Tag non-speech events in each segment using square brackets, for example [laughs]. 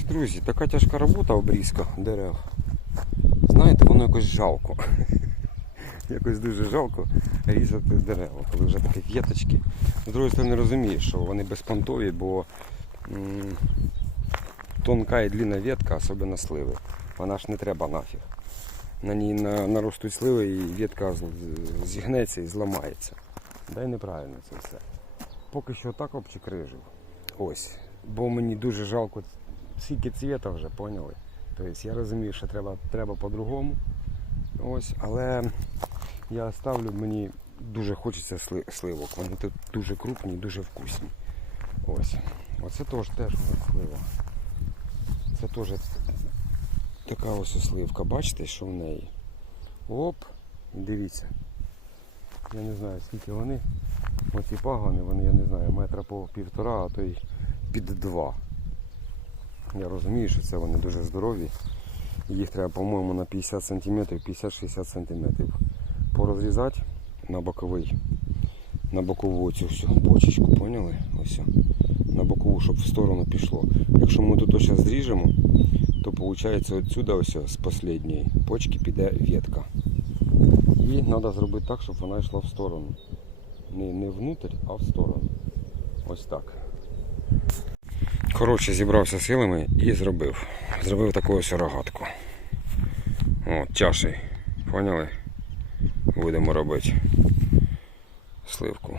Значить, друзі, така тяжка робота обрізка дерев. Знаєте, воно якось жалко. [laughs] Якось дуже жалко різати дерева, коли вже такі в'єточки. З другої сторони розумієш, що вони безпонтові, бо м, тонка і длинна ветка, особливо сливи. Вона ж не треба нафіг. На ній на- наростуть сливи і ветка зігнеться і зламається. Да й неправильно це все. Поки що так обчекрижив. Ось. Бо мені дуже жалко скільки цвіта вже, поняли? Тобто я розумію, що треба, треба по-другому. Ось, але я ставлю, мені дуже хочеться сли- сливок. Вони тут дуже крупні і дуже вкусні. Ось. Оце теж теж слива. Це теж така ось сливка. Бачите, що в неї? Оп, дивіться. Я не знаю скільки вони. Оці пагони, вони, я не знаю, метра по півтора, а то й під два. Я розумію, що це вони дуже здорові. Їх треба, по-моєму, на 50 см, 50-60 см порозрізати на боковий, на бокову цю всю бочечку, поняли? Ось. На бокову, щоб в сторону пішло. Якщо ми тут ось зріжемо, то виходить отсюда ось з останньої почки піде ветка. І треба зробити так, щоб вона йшла в сторону. Не, не внутрь, а в сторону. Ось так. Коротше, зібрався силами і зробив. Зробив таку ось рогатку. От, чаші. Поняли? Будемо робити сливку.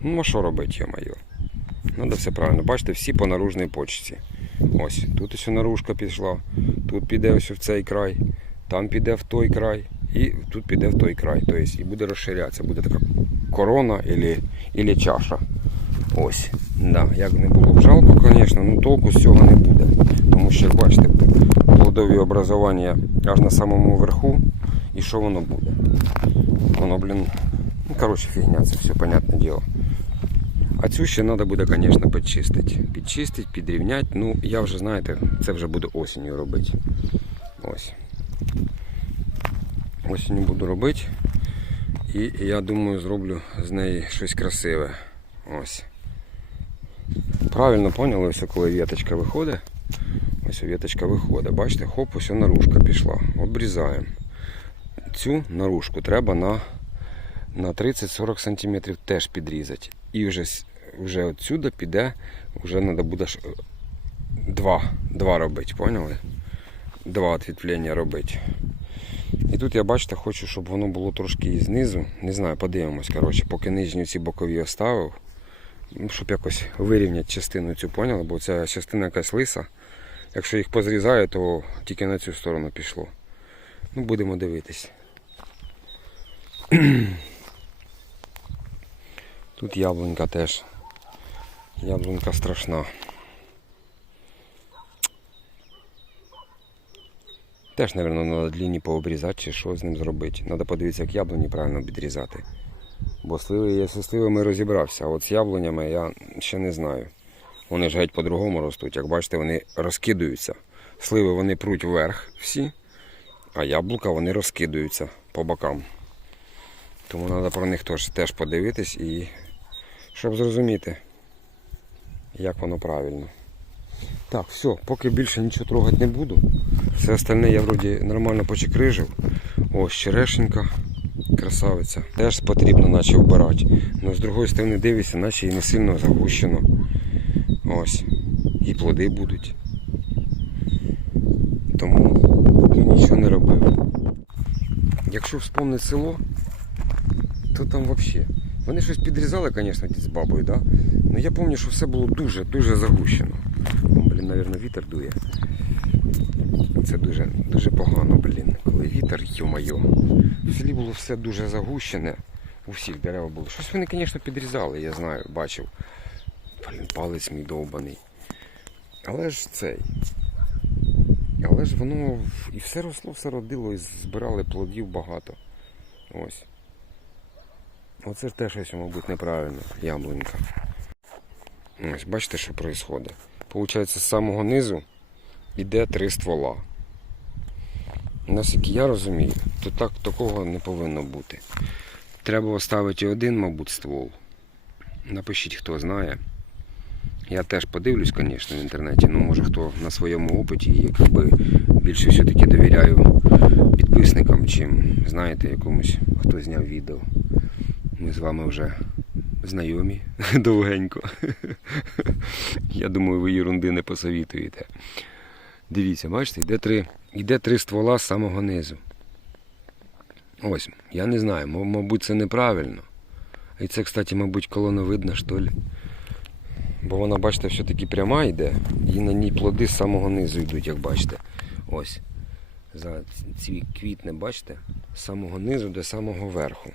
Ну, а що робити, я-моє? Надо все правильно. Бачите, всі по наружній почці. Ось, тут ось наружка пішла, тут піде ось в цей край, там піде в той край і тут піде в той край. Тобто і буде розширятися, буде така корона ілі чаша. Ось. Да, як не було б жалко, звісно, ну толку з цього не буде. Тому що, як бачите, плодові образування аж на самому верху. І що воно буде? Воно, блін, ну, коротше, фігня, це все, понятне діло. А цю ще треба буде, звісно, підчистити. Підчистити, підрівняти. Ну, я вже, знаєте, це вже буду осінню робити. Ось. Осінню буду робити. І я думаю, зроблю з неї щось красиве. Ось. Правильно поняли, ось коли віточка виходить. Ось віточка виходить. Бачите, хоп, ось наружка пішла. Обрізаємо. Цю наружку треба на, на 30-40 см теж підрізати. І вже, вже отсюди піде, вже треба буде е, два, два робити, поняли? Два відвітлення робити. І тут я бачите, хочу, щоб воно було трошки і знизу. Не знаю, подивимось, коротше, поки нижню ці бокові оставив. Щоб якось вирівняти частину цю, поняли? Бо ця частина якась лиса. Якщо їх позрізаю, то тільки на цю сторону пішло. Ну, будемо дивитись. [clears throat] Тут яблунька теж. Яблунька страшна. Теж, мабуть, треба длінні пообрізати чи що з ним зробити. Треба подивитися, як яблуні правильно підрізати. Бо сливи, я зі сливами розібрався, а от з яблунями я ще не знаю. Вони ж геть по-другому ростуть. Як бачите, вони розкидаються. Сливи вони пруть вверх всі, а яблука вони розкидаються по бокам. Тому треба про них теж, теж подивитись і щоб зрозуміти, як воно правильно. Так, все, поки більше нічого трогати не буду. Все остальне я вроді нормально почекрижив. Ось черешенька, красавиця. Теж потрібно наче вбирати. Але з другої сторони дивишся, наче і не сильно загущено. Ось. І плоди будуть. Тому нічого не робив. Якщо вспомнити село, то там взагалі. Вони щось підрізали, звісно, з бабою, да? Ну я пам'ятаю, що все було дуже-дуже загущено. Блін, мабуть, вітер дує. Це дуже, дуже погано, блін. Коли вітер, йо-моє. В селі було все дуже загущене. У всіх дерева було. Щось вони, звісно, підрізали, я знаю, бачив. Блін, палець мій довбаний. Але ж цей. Але ж воно і все росло, все родило, і збирали плодів багато. Ось. Оце ж теж щось, мабуть, неправильно. Яблунька. Ось, бачите, що відбувається. Получається, з самого низу іде три ствола. Наскільки я розумію, то так такого не повинно бути. Треба оставити один, мабуть, ствол. Напишіть, хто знає. Я теж подивлюсь, звісно, в інтернеті. Ну, може хто на своєму опиті, якби більше все-таки довіряю підписникам, чим, знаєте, якомусь, хто зняв відео. Ми з вами вже знайомі [laughs] довгенько. [laughs] Я думаю, ви ерунди не посовітуєте. Дивіться, бачите, йде три, йде три ствола з самого низу. Ось, я не знаю, мабуть, це неправильно. І це, кстати, мабуть, колоновидна, що ли. Бо вона, бачите, все-таки пряма йде, і на ній плоди з самого низу йдуть, як бачите. Ось. За ці квітне, бачите, з самого низу до самого верху.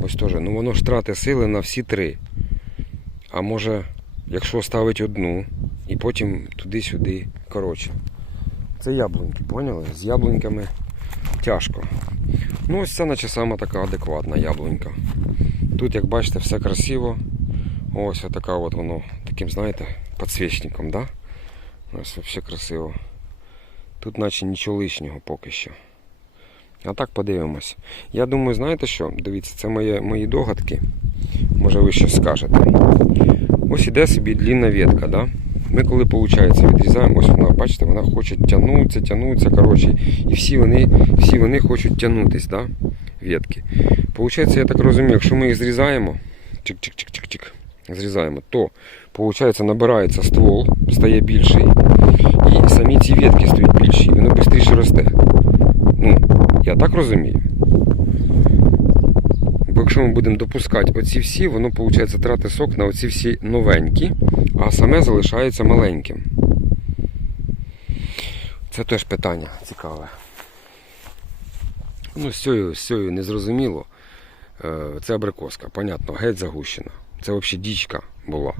Ось теж, ну воно ж тратить сили на всі три. А може, якщо ставить одну і потім туди-сюди. Коротше. Це яблуньки, поняли? З яблуньками тяжко. Ну, ось це наче сама така адекватна яблунька. Тут, як бачите, все красиво. Ось така от воно таким, знаєте, підсвічником, да? Ось взагалі красиво. Тут наче нічого лишнього поки що. А так подивимось. Я думаю, знаєте що? Дивіться, це моє, мої догадки. Може ви щось скажете. Ось іде собі длінна ветка, да? Ми коли виходить, відрізаємо, ось вона, бачите, вона хоче тягнутися, тягнутися, коротше, і всі вони, всі вони хочуть тягнутись, да? ветки. Получається, я так розумію, якщо ми їх зрізаємо, чик-чик-чик-чик-чик, зрізаємо, то виходить, набирається ствол, стає більший, і самі ці ветки стають більші, і воно швидше росте. Ну, я так розумію. Бо якщо ми будемо допускати оці всі, воно виходить трати сок на оці всі новенькі, а саме залишається маленьким. Це теж питання цікаве. Ну, з цією, з цією незрозуміло. Е, Це абрикоска, понятно, геть загущена. Це взагалі дічка була.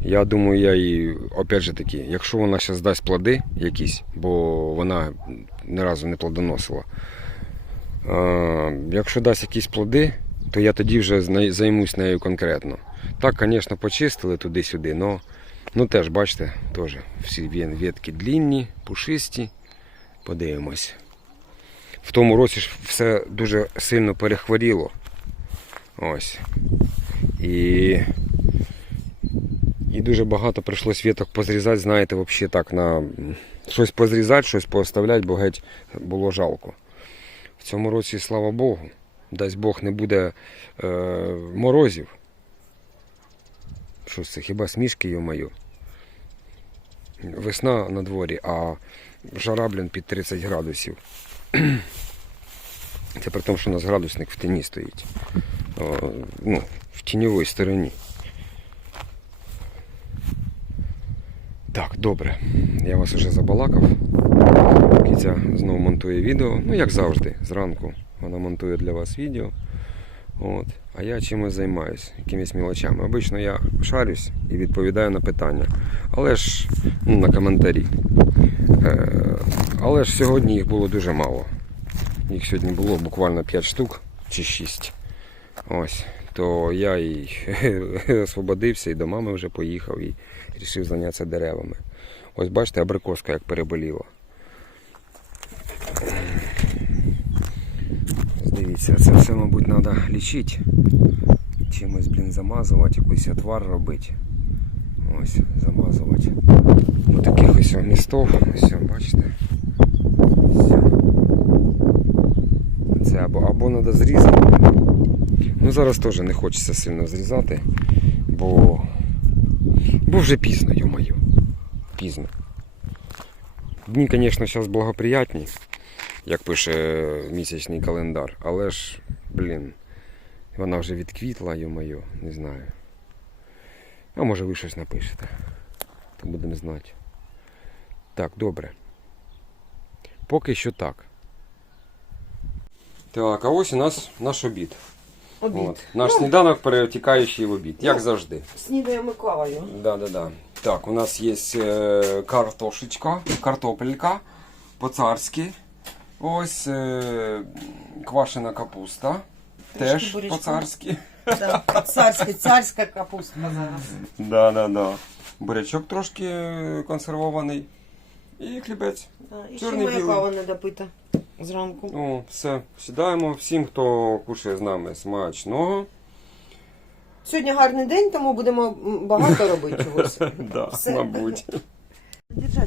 Я думаю, я її, опять же таки, якщо вона зараз дасть плоди якісь, бо вона ні разу не плодоносила. Е, Якщо дасть якісь плоди, то я тоді вже займусь нею конкретно. Так, звісно, почистили туди-сюди, але ну теж, бачите, теж всі ветки длінні, пушисті. Подивимось. В тому році ж все дуже сильно перехворіло. Ось. І, і дуже багато прийшлось веток позрізати, знаєте, взагалі так на щось позрізати, щось пооставляти, бо геть було жалко. В цьому році, слава Богу, дасть Бог не буде е, морозів. Що це, хіба смішки йо-маю? Весна на дворі, а жара, блін, під 30 градусів. [clears throat] Це при тому, що у нас градусник в тіні стоїть. О, ну, в тіньовій стороні. Так, добре. Я вас уже забалакав. Кіця знову монтує відео. Ну, як завжди, зранку вона монтує для вас відео. От. А я чимось займаюсь, якимись мілочами. Обично я шарюсь і відповідаю на питання. Але ж ну, на коментарі. Е, але ж сьогодні їх було дуже мало. Їх сьогодні було буквально 5 штук чи 6. Ось. То я і [laughs] освободився і до мами вже поїхав і вирішив зайнятися деревами. Ось бачите, абрикоска як переболіла. Дивіться, це все, мабуть, треба лічити. Чимось, блін, замазувати, якийсь отвар робити. Ось, замазувати. Ну таких ось містов. Ось, бачите. Ось. Це або, або треба зрізати. Ну зараз теж не хочеться сильно зрізати, бо, бо вже пізно, йо-моє. Пізно. Дні, звісно, зараз благоприятні, як пише місячний календар, але ж, блін, вона вже відквітла, йо-моє, не знаю. А може ви щось напишете, то будемо знати. Так, добре. Поки що так. Так, а ось у нас наш обід. Обід. От. Наш сніданок перетікаючий в обід, як Ну. завжди. Снідаємо кавою. Да, да, да. Так, у нас є е, картошечка, картопелька по-царськи. Ось е, квашена капуста. Трішки Теж бурячку. по-царськи. Так, царська, царська капуста зараз. Да, да, да. Бурячок трошки е, консервований. І хлібець. Да, і ще Чорний моя білий. кава не допита зранку. О, все, сідаємо. Всім, хто кушає з нами смачного. Сьогодні гарний день, тому будемо м, багато робити чогось. [laughs] Да, Все. мабуть. Держатель.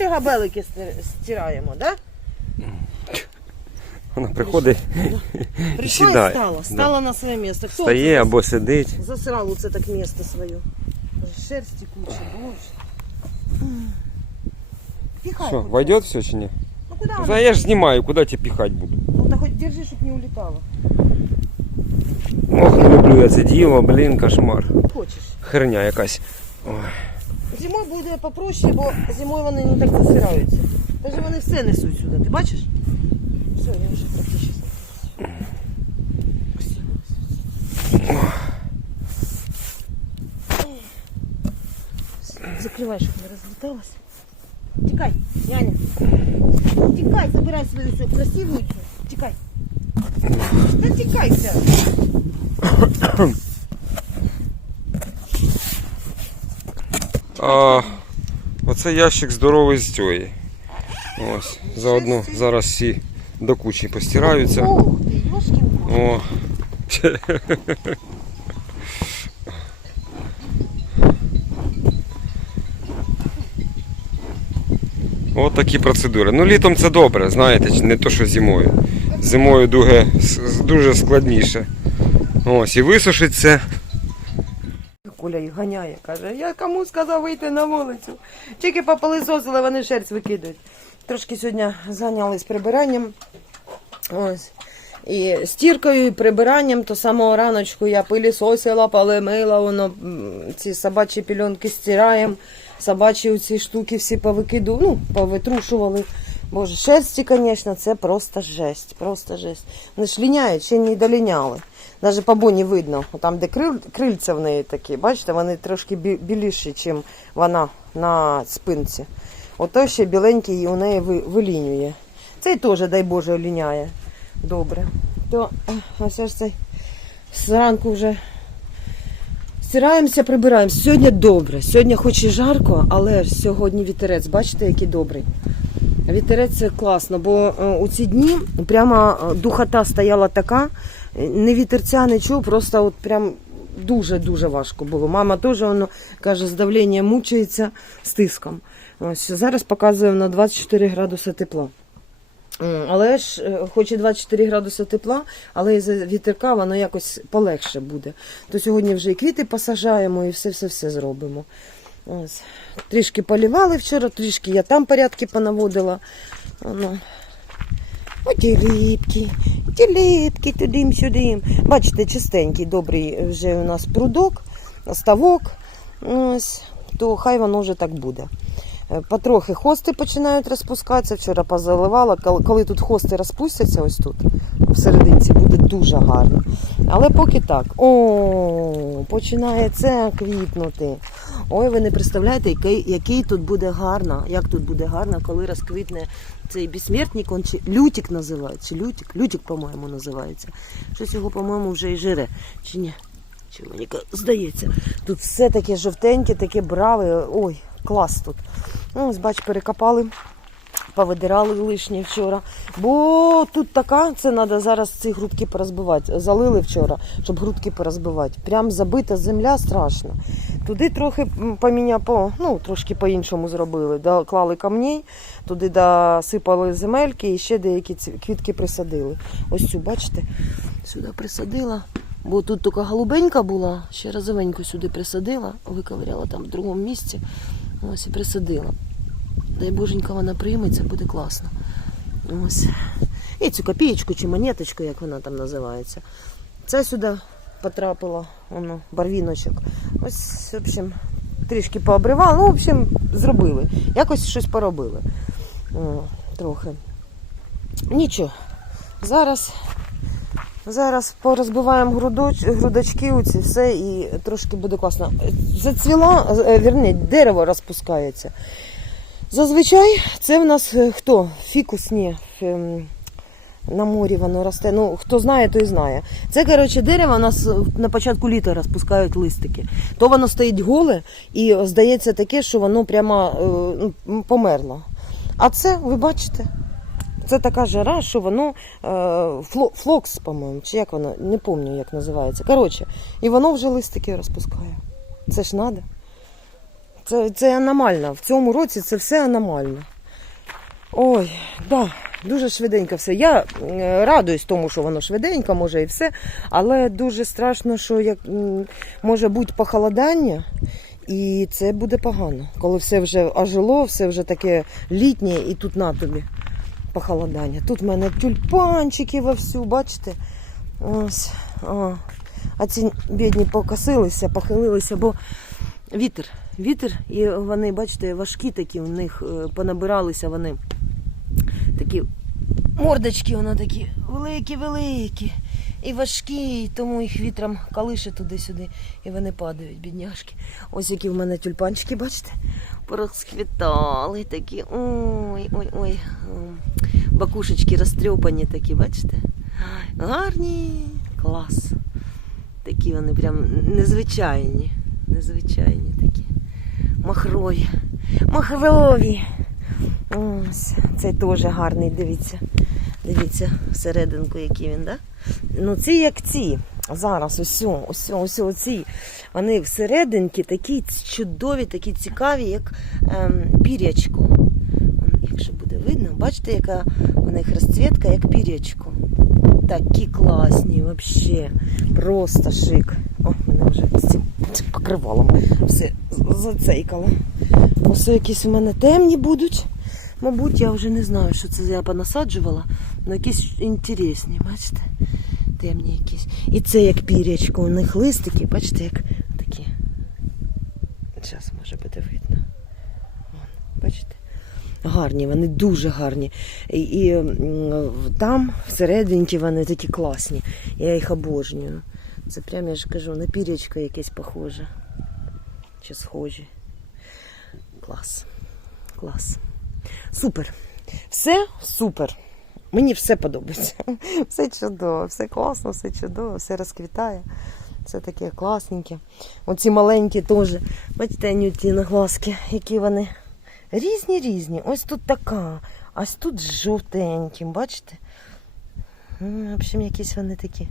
Ще габелики стир- стираємо, да? Вона приходить, Прийшла і сідає. стала, стала на своє місце. Хто стає або сидить. засрав оце так місце своє? Шерсті куча, боже. Піхай. Що, куди. войдет все чи ні? Ну куди Ну, вона? я ж знімаю, куди тебе піхати буду. Ну так хоч держи, щоб не улітала. Ох, не люблю я це діло, блін, кошмар. Хочеш. Херня якась. Ой. Зимою буде попроще, бо зимою вони не так засираються. Тож вони все несуть сюди, ти бачиш? Все, я вже практично. Закривай, щоб не розліталась. Тікай, няня. Тікай, забирай свою всю красивую. Тікай. Та тікайся. А, оце ящик здоровий з цієї. Ось, заодно зараз всі до кучі постираються. О. [laughs] От такі процедури. Ну, літом це добре, знаєте, не то, що зимою. Зимою дуже, дуже складніше. Ось, і висушить це. Коля їх ганяє, каже, я кому сказав вийти на вулицю. Тільки попилисосили, вони шерсть викидають. Трошки сьогодні зайнялись прибиранням. Ось. І стіркою, і прибиранням, то самого раночку я пилісосила, полемила, воно ці собачі пільонки стираємо, собачі ці штуки всі повикиду, ну, повитрушували. Боже, шерсті, звісно, це просто жесть, просто жесть. Вони ж ліняють, ще не доліняли. Навіть по боні видно, там, де крил, крильця в неї такі, бачите, вони трошки біліші, ніж вона на спинці. Ото ще біленький у неї вилінює. Цей теж, дай Боже, оліняє. Добре. То ось аж цей зранку вже стираємося, прибираємося. Сьогодні добре. Сьогодні хоч і жарко, але сьогодні вітерець, бачите, який добрий. Вітерець класно, бо е, у ці дні прямо е, духота стояла така, не вітерця, нічого, просто от прям дуже-дуже важко було. Мама теж воно каже, з давленням мучається з тиском. Ось зараз показує на 24 градуси тепла. Але ж, е, хоч і 24 градуси тепла, але із вітерка воно якось полегше буде. То сьогодні вже і квіти посажаємо, і все-все-все зробимо. Ось. Трішки полівали вчора, трішки я там порядки понаводила. Воно. О, ті рибки туди-сюди. Бачите, чистенький, добрий вже у нас прудок, ставок. Ось, то хай воно вже так буде. Е, Потрохи хости починають розпускатися. Вчора позаливала. Коли, тут хости розпустяться, ось тут, в буде дуже гарно. Але поки так. О, починає це квітнути. Ой, ви не представляєте, який, який тут буде гарно, як тут буде гарно, коли розквітне цей безсмертник, он чи лютик називається, Лютік. лютик, по-моєму, називається. Щось його, по-моєму, вже і жире. Чи ні? Чи мені здається. Тут все таке жовтеньке, таке браве. Ой, клас тут. Ну, ось, бач, перекопали, повидирали лишнє вчора. Бо тут така, це треба зараз ці грудки порозбивати. Залили вчора, щоб грудки порозбивати. Прям забита земля страшно. Туди трохи поміня по, ну, трошки по-іншому зробили. Доклали камней, туди досипали земельки і ще деякі квітки присадили. Ось цю, бачите, сюди присадила. Бо тут тільки голубенька була, ще розовеньку сюди присадила, виковиряла там в другому місці. Ось і присадила. Дай боженька вона прийметься, буде класно. Ось. І цю копієчку чи монеточку, як вона там називається. Це сюди потрапила, воно, барвіночок. Ось, в общем, трішки пообривали. Ну, в общем, зробили. Якось щось поробили. О, трохи. Нічого. Зараз. Зараз порозбиваємо грудоч, грудочки, оці все і трошки буде класно. Зацвіла, е, вірні, дерево розпускається. Зазвичай це в нас е, хто? Фікус, ні. ем, На морі воно росте. Ну, хто знає, той знає. Це, коротше, дерево у нас е, на початку літа розпускають листики. То воно стоїть голе і здається таке, що воно прямо е, ну, померло. А це, ви бачите, це така жара, що воно е, фло, флокс, по-моєму, чи як воно, не пам'ятаю, як називається. Коротше, і воно вже листики розпускає. Це ж треба. Це, це аномально. В цьому році це все аномально. Ой, да, дуже швиденько все. Я радуюсь тому, що воно швиденько, може і все, але дуже страшно, що як може бути похолодання, і це буде погано. Коли все вже ожило, все вже таке літнє, і тут на тобі похолодання. Тут в мене тюльпанчики вовсю, бачите? Ось. А, а ці бідні покосилися, похилилися, бо вітер. Вітер, і вони, бачите, важкі такі, у них е, понабиралися вони такі мордочки, воно такі великі-великі і важкі, і тому їх вітром калише туди-сюди, і вони падають, бідняшки. Ось які в мене тюльпанчики, бачите, порозквітали такі. Ой, ой, ой. Бакушечки розтрьопані такі, бачите? Гарні, клас. Такі вони прям незвичайні. Незвичайні такі. Махрові. Махрові. Ось, цей теж гарний, дивіться. Дивіться всерединку, який він, да? Ну, ці як ці. Зараз ось, ось, ось, оці. Вони всерединки такі чудові, такі цікаві, як ем, пірячко. Якщо буде видно, бачите, яка у них розцвітка, як пірячко. Такі класні, взагалі. Просто шик. Вже з цим цим покривалом все зацейкало. Ось якісь у мене темні будуть. Мабуть, я вже не знаю, що це я понасаджувала, але якісь інтересні, бачите? Темні якісь. І це як пірячко, у них листики, бачите, як такі. Зараз може буде видно. Вон, бачите? Гарні, вони дуже гарні. І, і там всерединки вони такі класні. Я їх обожнюю. Це прям, я ж кажу, на пірячко якесь похоже. Чи схожі. Клас. Клас. Супер. Все супер. Мені все подобається. [laughs] Все чудово, все класно, все чудово, все розквітає. Все таке класненьке. Оці маленькі теж. Бачите, анюті на глазки, які вони різні різні. Ось тут така, ось тут з жовтеньким, бачите? В общем, якісь вони такі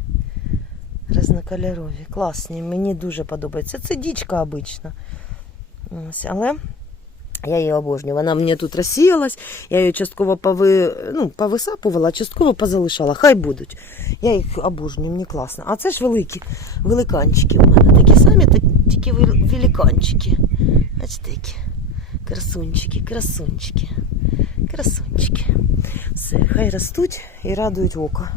різнокольорові. Класні. Мені дуже подобається. Це дічка обична. Ось, але я її обожнюю. Вона мені тут розсіялась, я її частково пови, ну, повисапувала, частково позалишала. Хай будуть. Я їх обожнюю, мені класно. А це ж великі великанчики у мене. Такі самі, тільки великанчики. Бачите, які красунчики, красунчики, красунчики. Все, хай ростуть і радують око.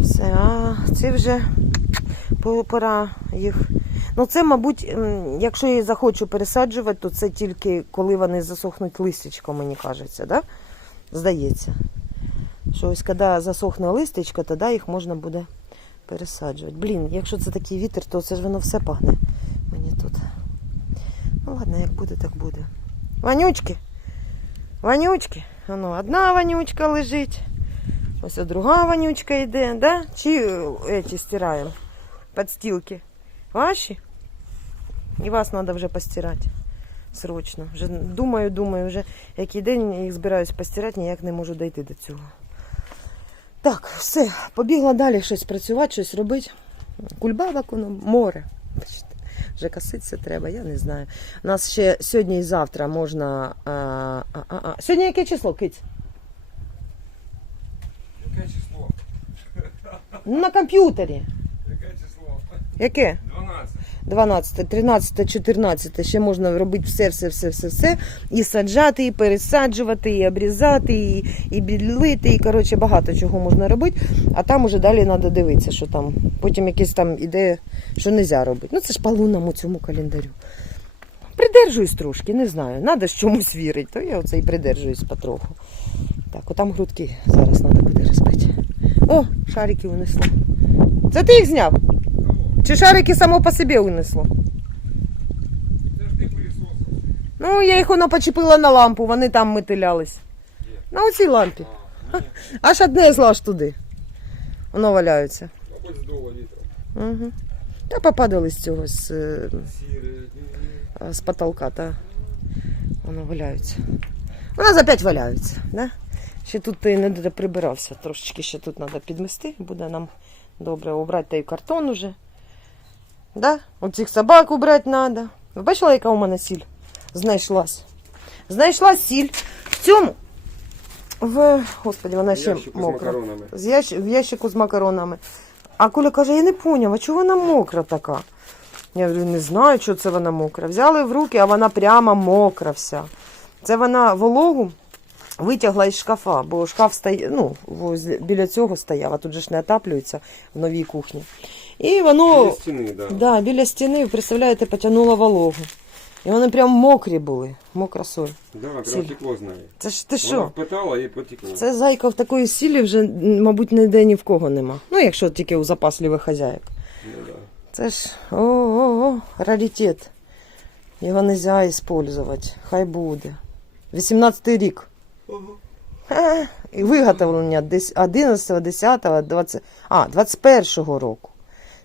Все, а це вже пора їх. Ну, це, мабуть, якщо я захочу пересаджувати, то це тільки коли вони засохнуть листячко, мені кажеться, да? Здається. Що ось коли засохне листячко, тоді їх можна буде пересаджувати. Блін, якщо це такий вітер, то це ж воно все пахне мені тут. Ну ладно, як буде, так буде. Ванючки. Ванючки. Воно, одна ванючка лежить. Ось друга ванючка йде, да? Чи е, ці стираємо? Подстилки. Ваші? І вас треба вже постирати. Срочно. Вже думаю, думаю, вже який день їх збираюсь постирати, ніяк не можу дійти до цього. Так, все, побігла далі щось працювати, щось робити. Кульбабок, воно, море. Вже коситися треба, я не знаю. У нас ще сьогодні і завтра можна. А, а, а. Сьогодні яке число, киць? Яке число? Ну, На комп'ютері. Яке число? Яке? 12. 12, 13, 14 ще можна робити все, все, все, все, все. І саджати, і пересаджувати, і обрізати, і, і білити, і коротше багато чого можна робити. А там уже далі треба дивитися, що там. Потім якісь там ідея, що не можна робити. Ну це ж по лунному цьому календарю. Придержуюсь трошки, не знаю. Треба ж чомусь вірити, то я оце і придержуюсь потроху. Так, отам грудки зараз треба буде розбити. О, шарики унесло. Це ти їх зняв? Чи шарики само по собі унесло? Це ж ти пилісос. Ну, я їх воно почепила на лампу, вони там метилялись. На оцій лампі. [laughs] Аж одне зла аж туди. Воно валяються. Мабуть, здуло вітром. Угу. Та попадали з цього, з, е, з потолка, та воно валяються. У нас опять валяються. Да? Ще тут не прибирався. Трошечки ще тут треба підмести. Буде нам добре убрати той картон уже. Да? Оцих собак убрати треба. Ви бачили, яка у мене сіль? Знайшлась. Знайшла сіль. В цьому. В... Господи, вона ще Ящику мокра. З ящ... В ящику з макаронами. А Коля каже, я не поняв, а чого вона мокра така? Я говорю, не знаю, що це вона мокра. Взяли в руки, а вона прямо мокра вся. Це вона вологу витягла із шкафа, бо шкаф стає, ну, біля цього стояв, а тут же ж не отаплюється в новій кухні. І воно Біля стіни, да. да, біля стіни, представляєте, потягнуло вологу. І вони прям мокрі були, мокра соль. Да, прям текло з неї. Це ж ти що? впитала і потекло. Це зайка в такої сілі вже, мабуть, ніде ні в кого нема. Ну, якщо тільки у запасливих хазяїв. Ну, да. Це ж о-о-о, раритет. Його не можна використовувати. Хай буде. 18 рік. Е, І виготовлення 11, 10, 20, а, 21 року.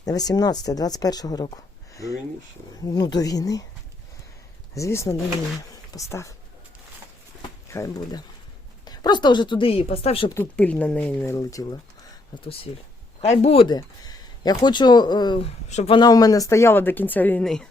Не 18, 21 року. До війни ще. Ну, до війни. Звісно, до війни. Постав. Хай буде. Просто вже туди її постав, щоб тут пиль на неї не летіла. На ту сіль. Хай буде. Я хочу, е, щоб вона у мене стояла до кінця війни. [laughs]